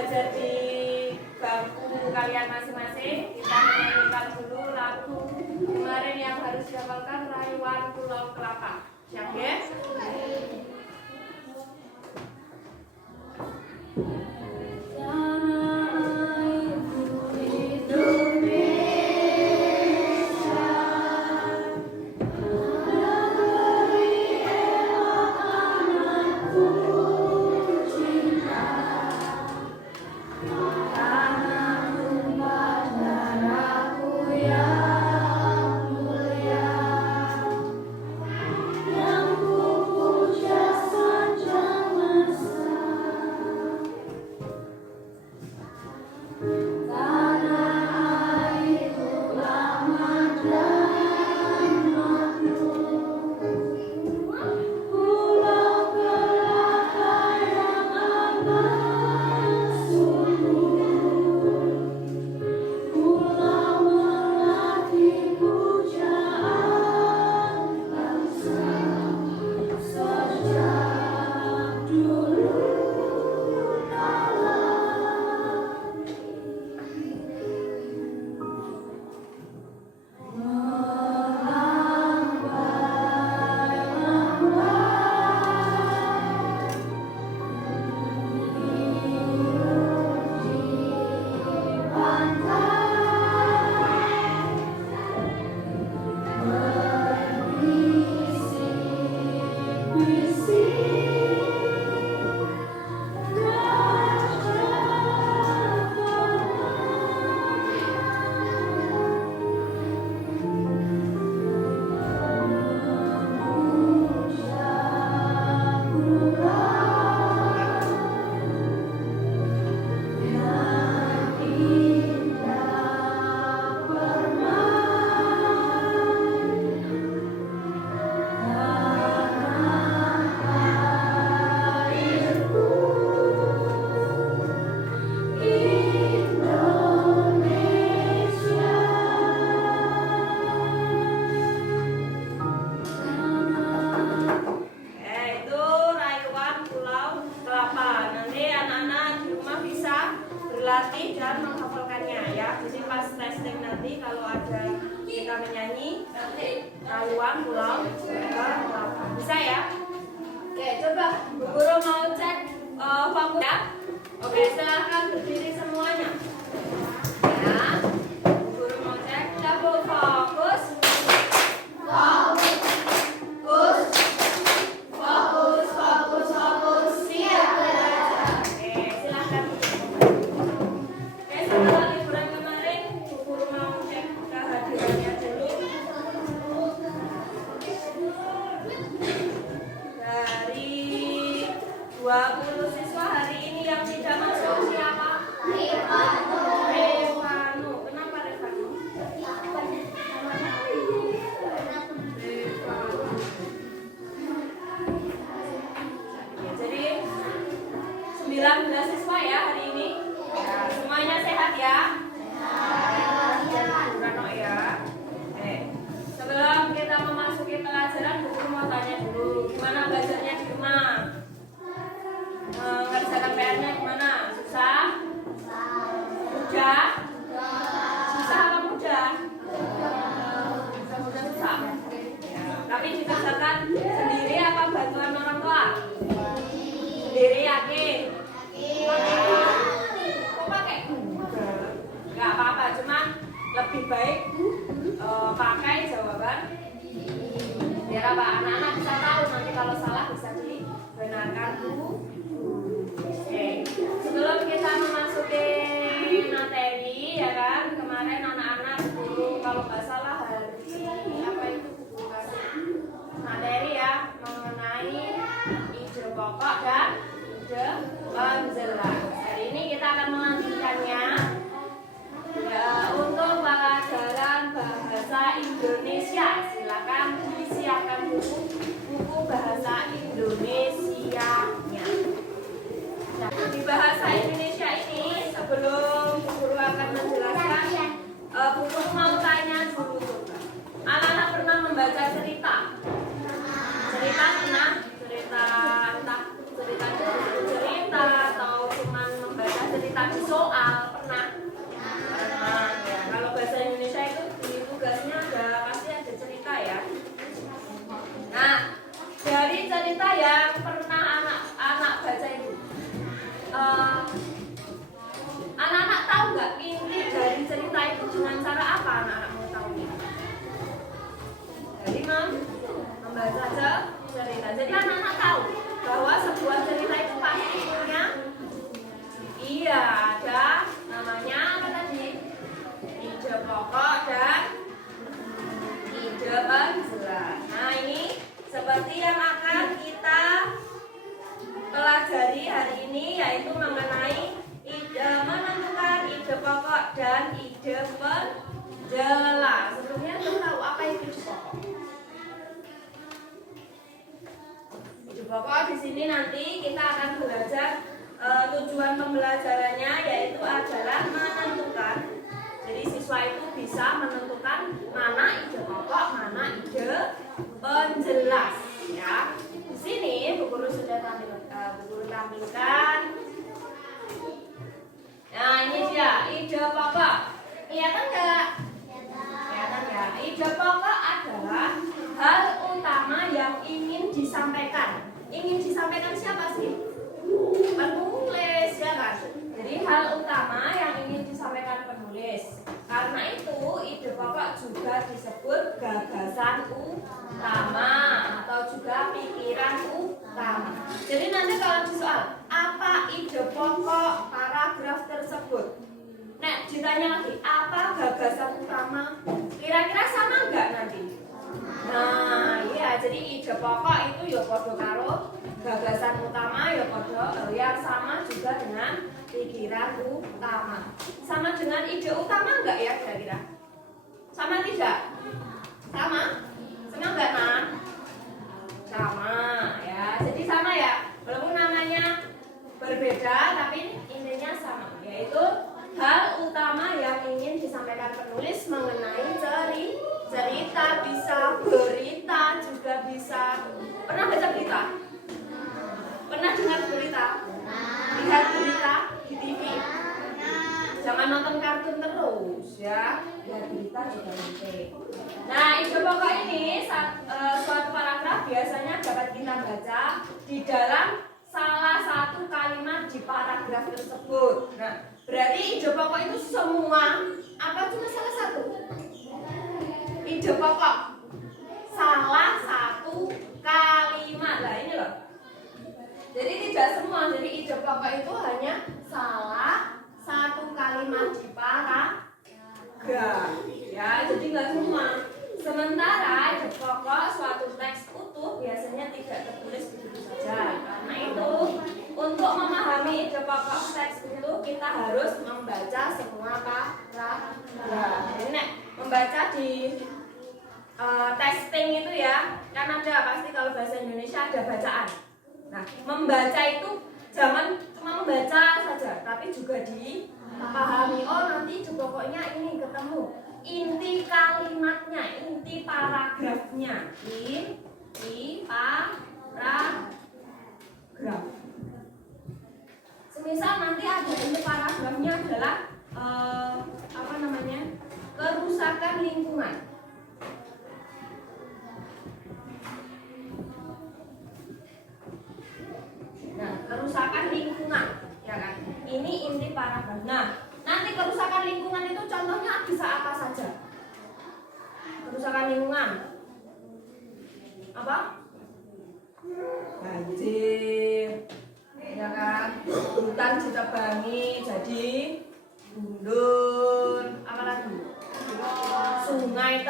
belajar di bangku kalian masing-masing. Kita menyanyikan dulu lagu kemarin yang harus dihafalkan, Rayuan Pulau Kelapa. Siap ya? Berlatih dan menghafalkannya ya. Jadi pas testing nanti kalau ada kita menyanyi Rayuan Pulau Kelapa. Bisa ya? Oke, coba Bu Guru mau cek fokus ya. Oke, silahkan berdiri semuanya. Ya. Bu Guru mau cek. Coba fokus. Dari 20 siswa hari ini yang tidak masuk siapa? Revanu. Kenapa Revanu? Jadi 19 siswa ya hari ini. Ya, semuanya sehat ya? Revanu ya. Sebelum kita memasuki pelajaran, Bu Guru mau tanya dulu, gimana belajarnya di rumah? Mengerjakan PR-nya gimana? Susah? Mudah? Susah apa mudah? Susah. Ya, tapi dikerjakan sendiri apa bantuan orang tua? Sendiri yakin? Kok pakai? Enggak apa-apa, cuma lebih baik pakai jawaban biar apa anak-anak bisa tahu, nanti kalau salah bisa dibenarkan dulu. Oke, sebelum kita memasuki materi ya kan, kemarin anak-anak dulu kalau nggak salah hari apa itu materi ya mengenai ide pokok dan ide penjelas. Hari ini kita akan melanjutkannya. Ya, untuk pelajaran bahasa Indonesia, silakan disiapkan buku bahasa Indonesianya. Nah, di bahasa Indonesia ini sebelum Bu Guru akan menjelaskan, Bu Guru mau tanya dulu. Anak-anak pernah membaca cerita? Cerita pernah? Cerita entah cerita atau cuma membaca cerita cerita di soal, pernah? Pernah ya. Kalau bahasa Indonesia itu di tugasnya pasti ada cerita ya. Nah, dari cerita yang pernah anak-anak baca itu, anak-anak tahu nggak inti dari cerita itu dengan cara apa anak-anak mau tahu? Jadi membaca cerita. Jadi anak-anak tahu bahwa sebuah cerita itu pasti punya, iya, ada namanya apa tadi? Ide pokok dan ide penjelas. Nah, ini seperti yang akan kita pelajari hari ini, yaitu mengenai menentukan ide pokok dan ide penjelas. Sebelumnya kita tahu apa itu ide pokok? Ide pokok di sini nanti kita akan belajar tujuan pembelajarannya, yaitu adalah menentukan. Jadi siswa itu bisa menentukan mana ide pokok, mana ide penjelas. Ya, di sini Bu Guru sudah tampilkan. Nah, ini dia ide pokok. Iya kan enggak? Ya kan ya. Ide pokok adalah hal utama yang ingin disampaikan. Ingin disampaikan siapa sih? Penulis, ya kan? Jadi hal utama yang ingin disampaikan penulis. Karena itu ide pokok juga disebut gagasan utama atau juga pikiran utama. Jadi nanti kalau di soal apa ide pokok paragraf tersebut, nah ditanya lagi apa gagasan utama, kira-kira sama enggak nanti? Nah iya, jadi ide pokok itu ya podo karo gagasan utama, ya podo yang sama juga dengan pikiran utama. Sama dengan ide utama enggak ya kira-kira? Sama tidak? Sama? Sama enggak Nan? Sama ya, jadi sama ya. Walaupun namanya berbeda tapi intinya sama, yaitu hal utama yang ingin disampaikan penulis mengenai cerita, bisa berita, juga bisa. Pernah baca berita? Pernah dengar berita? Lihat berita di TV? Jangan nonton kartun terus ya, lihat berita juga penting. Nah, ide pokok ini suatu paragraf biasanya dapat kita baca di dalam salah satu kalimat di paragraf tersebut. Nah, berarti ide pokok itu semua apa cuma salah satu? Ide pokok salah satu kalimat. Lah ini loh. Jadi tidak semua. Jadi ide pokok itu hanya salah satu kalimat di paragraf. Ya, jadi nggak semua. Sementara ide pokok suatu teks utuh biasanya tidak tertulis begitu saja. Karena itu, untuk memahami ide pokok teks itu kita harus membaca semua paragraf. Jadi nek membaca di testing itu ya, kan ada pasti kalau bahasa Indonesia ada bacaan. Nah, membaca itu jangan cuma membaca saja, tapi juga dipahami. Oh, nanti ide pokoknya ini ketemu inti kalimatnya, inti paragrafnya, inti paragraf. Semisal nanti ada inti paragrafnya adalah apa namanya, kerusakan lingkungan. Nah, kerusakan lingkungan, ya kan? Ini inti paragraf. Nah, nanti kerusakan lingkungan itu contohnya bisa apa saja? Kerusakan lingkungan apa? Banjir, ya kan? Hutan ditebangi jadi gundul. Apa lagi? Sungai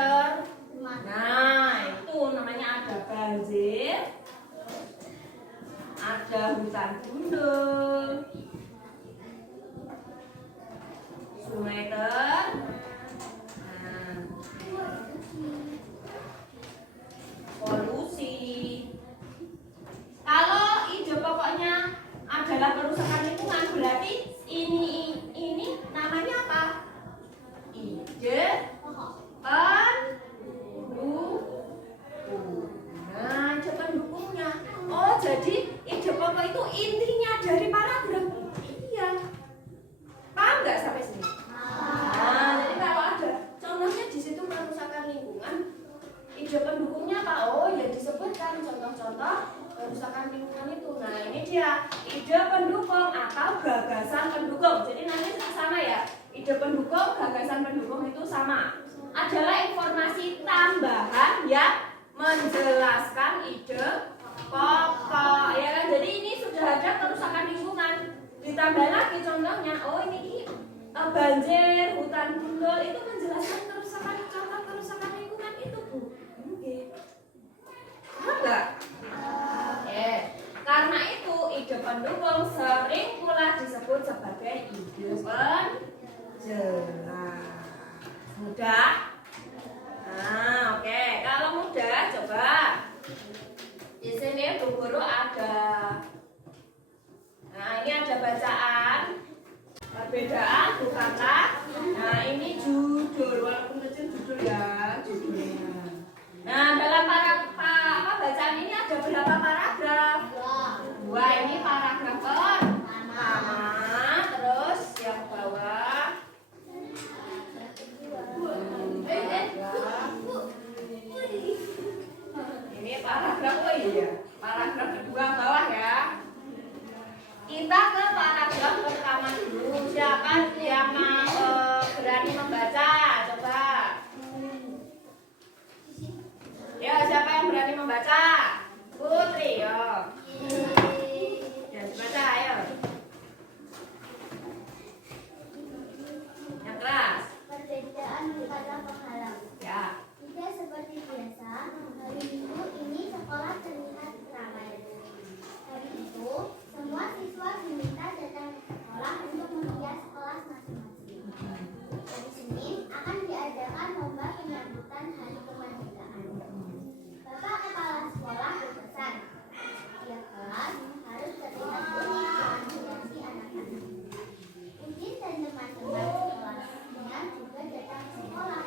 nah itu namanya ada banjir, ada hutan gundul, sungai polusi. Kalau ide pokoknya adalah kerusakan lingkungan, berarti ini namanya apa? Ide pendukung. Nah, ide pendukungnya. Oh, jadi ide pokok itu intinya dari paragraf gagasan pendukung. Jadi nanti sama ya. Ide pendukung, gagasan pendukung itu sama. Adalah informasi tambahan yang menjelaskan ide pokok, ya kan? Jadi ini sudah ada kerusakan lingkungan. Ditambah lagi contohnya, oh ini banjir, hutan gundul, itu menjelaskan contoh kerusakan lingkungan itu, Bu. Oke. Paham nggak? Oke. Karena itu ide pendukung sering pula disebut sebagai ide penjelas. Mudah? Nah, oke. Kalau mudah, coba di sini Bu Guru ada. Nah, ini ada bacaan. Perbedaan bukanlah. Nah, ini judul, walaupun kecil judul ya, judulnya. Nah, dalam bacaan ini ada berapa paragraf? Dua. Ini paragraf pertama. Terus yang bawah. Ini paragraf, oh iya, paragraf kedua bawah ya. Kita ke paragraf pertama dulu. Siapa yang berani membaca? Coba. Ya, siapa yang berani membaca? Putri, yo. Ya, baca, ayo. Yang keras. Perbedaan bukanlah penghalang. Ya. Tidak seperti biasa, hari Minggu ini sekolah terlihat ramai. Hari itu, semua siswa diminta datang ke sekolah untuk menghias kelas masing-masing. Hari Senin akan diadakan lomba penyambutan Hari Kemerdekaan. Bapak Kepala Sekolah berpesan, setiap kelas harus terlihat unik dan menghiasi anak-anak. Udin dan teman-teman sekelasnya juga datang ke sekolah.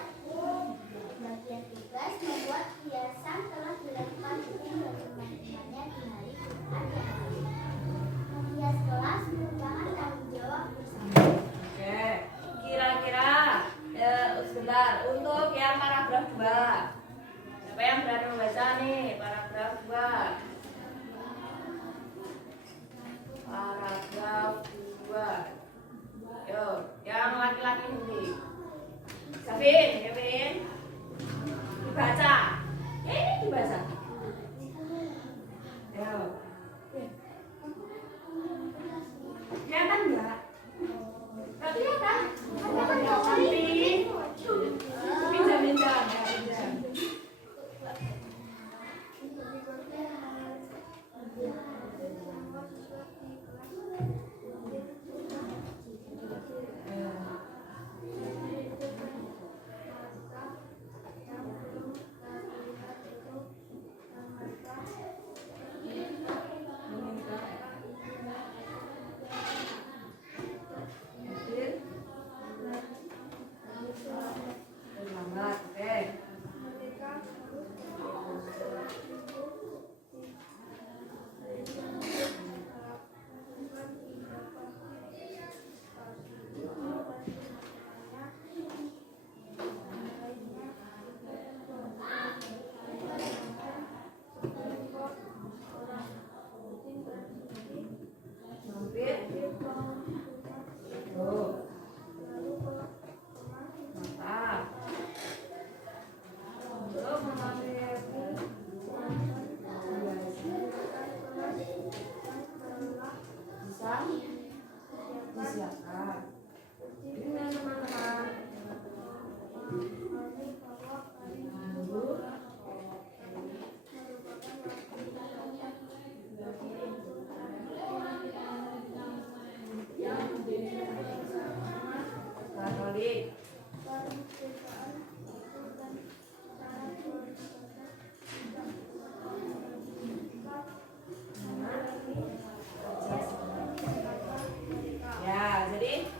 Bagian tugas membuat hiasan telah dilakukan Udin dan teman-temannya di hari Jumat yang lalu. Menghias kelas merupakan tanggung jawab bersama. Oke, kira-kira sebentar untuk yang paragraf 2. Siapa yang berani membaca nih paragraf 2? Paragraf 2. Yo, yang laki-laki dulu. Kevin, dibaca. Ini dibaca. Yo. Kelihatan enggak? Enggak kelihatan. Pinjam ya, pinjam. Selamat, oke.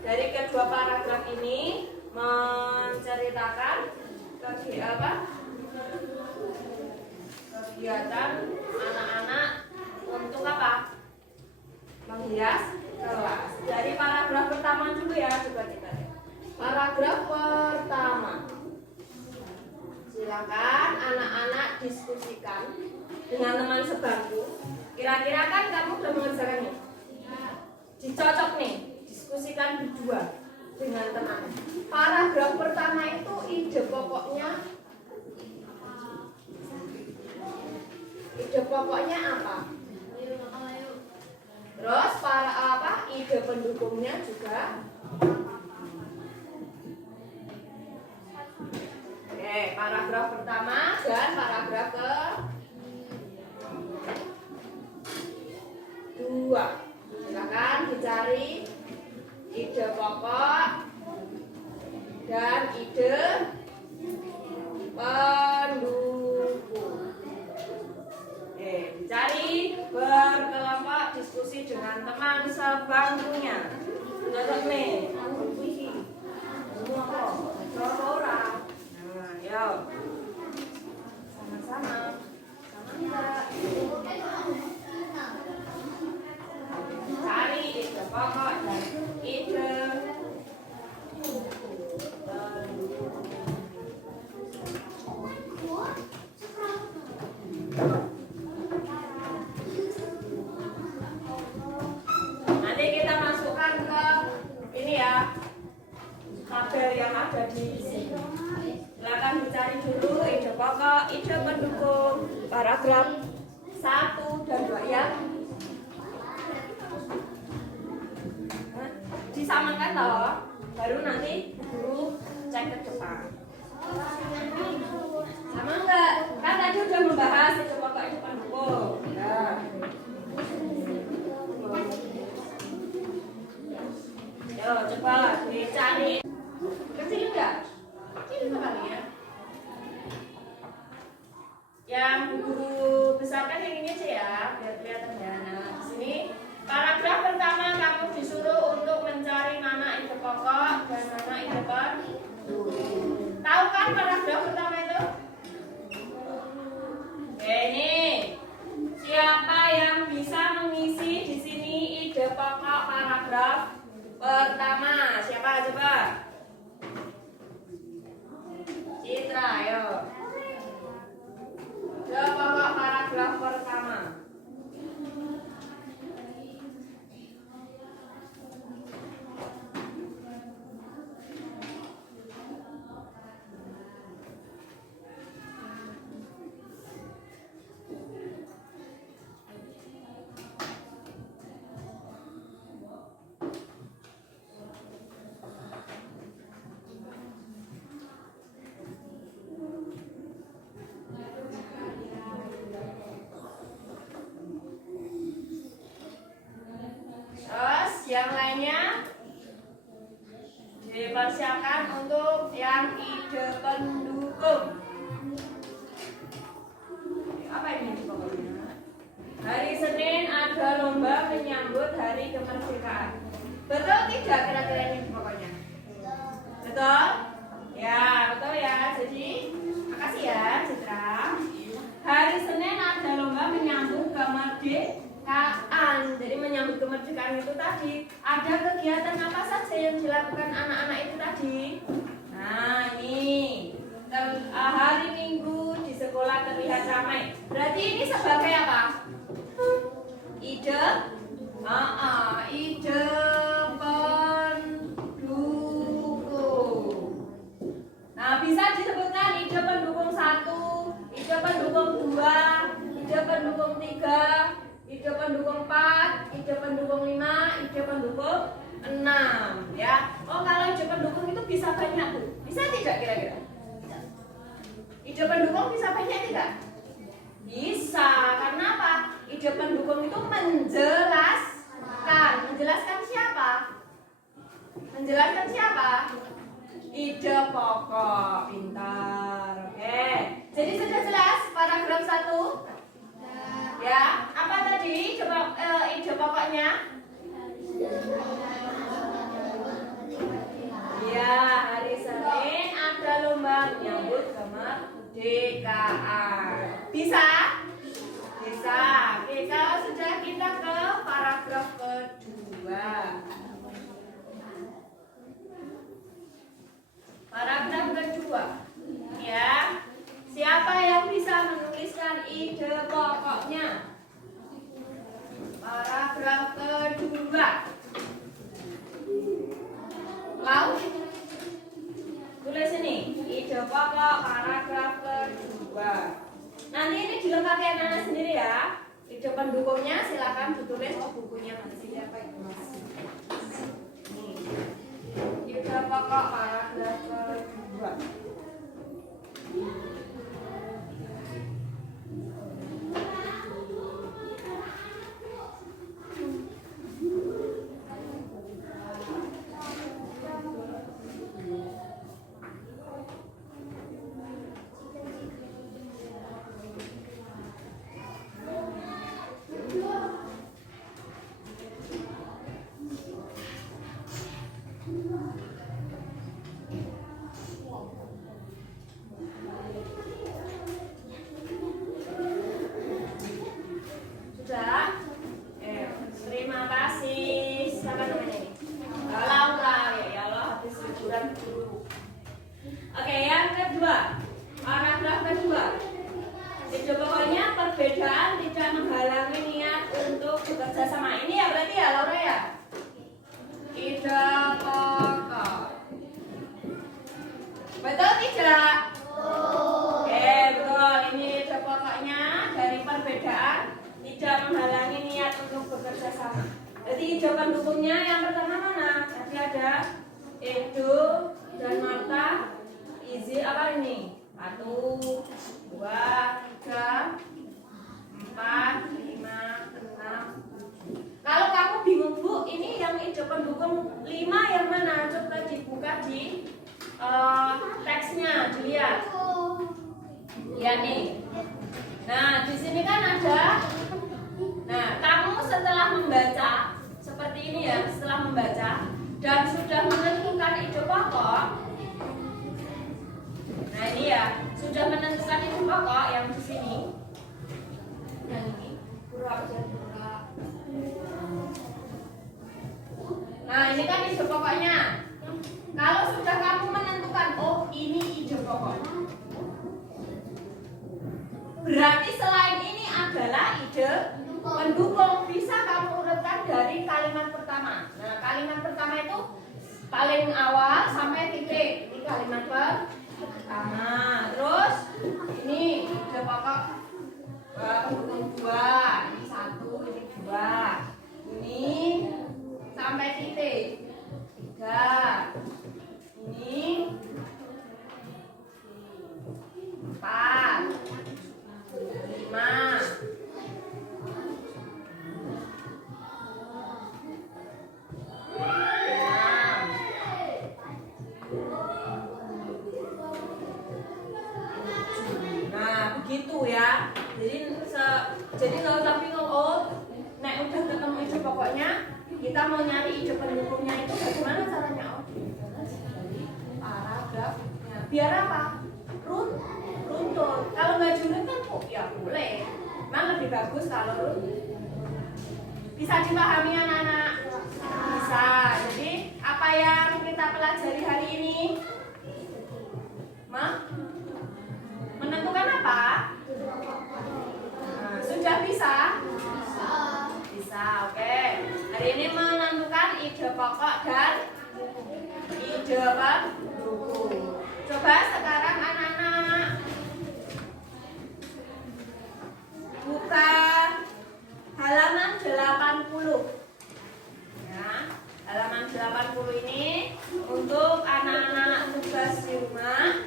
Dari kedua paragraf ini menceritakan kegiatan anak-anak untuk apa? Menghias kelas. Dari paragraf pertama dulu ya, coba kita lihat. Paragraf pertama. Silakan anak-anak diskusikan dengan teman sebangku. Kira-kira kan kamu sudah mengerjakannya? Dicocok nih. diskusikan berdua dengan tenang. Paragraf pertama itu ide pokoknya apa? Terus ide pendukungnya juga. Oke, paragraf pertama dan paragraf kedua. Silakan dicari ide pokok dan ide pendukung. Dicari berkelompok, diskusi dengan teman sebangkunya. Nonton nih, orang. Nah, yo, sama-sama, sama enggak? Cari ide pokok dan ide nanti kita masukkan ke ini ya, tabel yang ada di sini. Silakan dicari dulu ide pokok, ide pendukung, paragraf 1 dan 2 ya. Disamakan toh, baru nanti guru cek ke depan. Sama enggak? Kan tadi udah membahas ide pokok, ide pendukung. Ya. Yo, coba dicari. Kecil enggak? Kecil kali ya. Yang guru besarkan yang ini aja ya, biar kelihatan ya. Nah, di sini paragraf pertama kamu disuruh untuk mencari mana ide pokok dan mana ide pendukung. Tahu kan paragraf pertama itu? Ini siapa yang bisa mengisi di sini ide pokok paragraf pertama? Siapa coba? Citra, ayo. Ide pokok paragraf pertama. Yang lainnya dipersiapkan untuk yang ide pendukung. Apa ini pokoknya? Hari Senin ada lomba menyambut Hari Kemerdekaan. Betul tidak kira-kira ini pokoknya? Betul? Ya, betul ya. Jadi, makasih ya Citra. Hari Senin ada lomba menyambut kemerdekaan. Jadi menyambut kemerdekaan itu tadi ada kegiatan apa saja yang dilakukan anak-anak itu tadi. Nah ini hari Minggu di sekolah terlihat ramai. Berarti ini sebagai apa? Ide ide pendukung. Nah bisa disebutkan ide pendukung 1, ide pendukung 2, ide pendukung 3, ide pendukung 4, ide pendukung 5, ide pendukung 6 ya. Oh kalau ide pendukung itu bisa banyak Bu? Bisa tidak kira-kira? Ide pendukung bisa banyak tidak? Bisa, karena apa? Ide pendukung itu menjelaskan. Menjelaskan siapa? Menjelaskan siapa? Ide pokok. Pintar. Oke. Jadi sudah jelas paragraf 1? Ya, apa tadi coba ide pokoknya? Ya, hari Senin ada lomba menyambut kemerdekaan. Bisa? Bisa. Oke, kalau sudah kita ke paragraf kedua. Paragraf kedua. Ya. Siapa yang bisa menuliskan ide pokoknya? Paragraf kedua. melengkapi anak-anak sendiri ya. Ide pendukungnya silakan ditulis di bukunya Mas. Apa itu Mas? Nih. Ide pokok paragraf kedua. Sudah? Terima kasih. Siapa namanya ini? Laura. Ya Allah, habis liburan dulu. Oke, yang kedua. Paragraf kedua. Ide pokoknya perbedaan tidak menghalangi niat untuk bekerja sama. Ini ya berarti ya Laura ya? Ide pokok. Betul tidak? Oke, betul. Ini ide pokoknya dari perbedaan tidak menghalangi niat untuk bekerja sama. Jadi ide pendukungnya yang pertama mana? Tadi ada Edo dan Marta. Izzy apa ini? 1, 2, 3, 4, 5, 6. Kalau kamu bingung Bu, ini yang ide pendukung 5 yang mana? Coba dibuka di teksnya, dilihat. Ya nih. Nah, di sini kan ada. Nah, kamu setelah membaca seperti ini ya, setelah membaca dan sudah menentukan ide pokok. Nah, ini ya, sudah menentukan ide pokok yang di sini. Yang ini, pura. Nah, ini kan ide pokoknya. Kalau sudah kamu menentukan, oh ini ide pokok, berarti selain ini adalah ide pendukung. Bisa kamu urutkan dari kalimat pertama. Nah, kalimat pertama itu paling awal sampai titik. Ini kalimat pertama. Terus ini ide pokok pendukung 2. Ini 1, ini 2. Ini sampai titik 3. Ini 4, 5. Nah, begitu ya. Jadi nggak usah bingung. Oh, nek udah ketemu ide pokoknya, kita mau nyari ide pendukungnya itu bagaimana caranya? Oh, paragrafnya. Biar apa? Runtun. Kalau nggak jurut kan, oh, ya boleh. Memang lebih bagus kalau runtun. Bisa dipahami anak-anak? Bisa. Jadi apa yang kita pelajari hari ini? Menentukan apa? Nah, sudah bisa? Bisa, oke. Hari ini menentukan ide pokok dan ide pendukung. Coba sekarang anak-anak buka halaman 80. Ya, halaman 80 ini untuk anak-anak tugas di rumah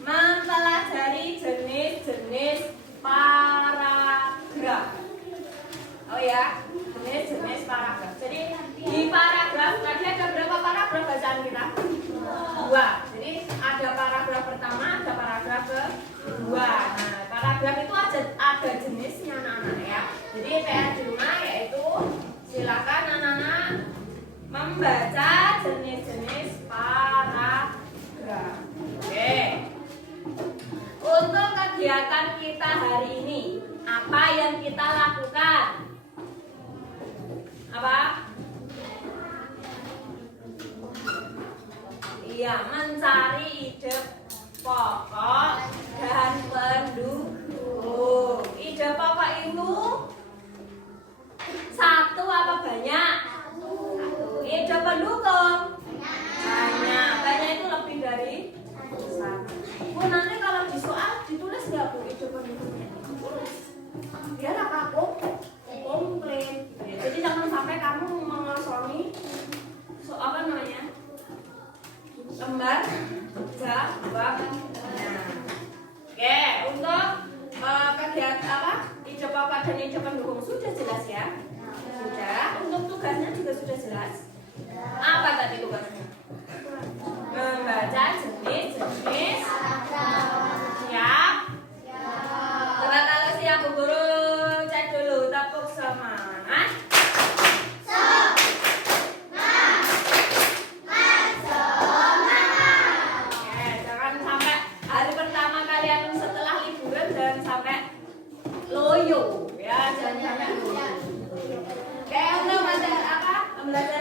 mempelajari jenis-jenis paragraf. Oh ya, jenis-jenis paragraf. Jadi di paragraf tadi ada berapa paragraf bacaan kita? 2. Jadi ada paragraf pertama, ada paragraf kedua. Nah, paragraf itu ada jenisnya anak-anak ya. Jadi PR di rumah yaitu silakan anak-anak membaca jenis-jenis paragraf. Oke. Untuk kegiatan kita hari ini, apa yang kita lakukan? Apa? Iya, mencari ide pokok dan pendukung. Ide pokok itu satu apa banyak? Satu. Ide pendukung banyak. Banyak itu lebih dari satu. Bu, nanti kalau di soal ditulis nggak Bu ide pendukungnya? lembar jawabnya. Oke, untuk kegiatan apa? Ijab apa dan ijab pendukung sudah jelas ya? Sudah. Untuk tugasnya juga sudah jelas. Apa tadi tugasnya? Membaca jenis-jenis. Siap? Coba kalau siap Bu Guru cek dulu tepuk semangat. Oke, jangan sampai hari pertama kalian setelah liburan dan sampai loyo ya, jangan sampai loyo. Oke, untuk belajar apa? Belajar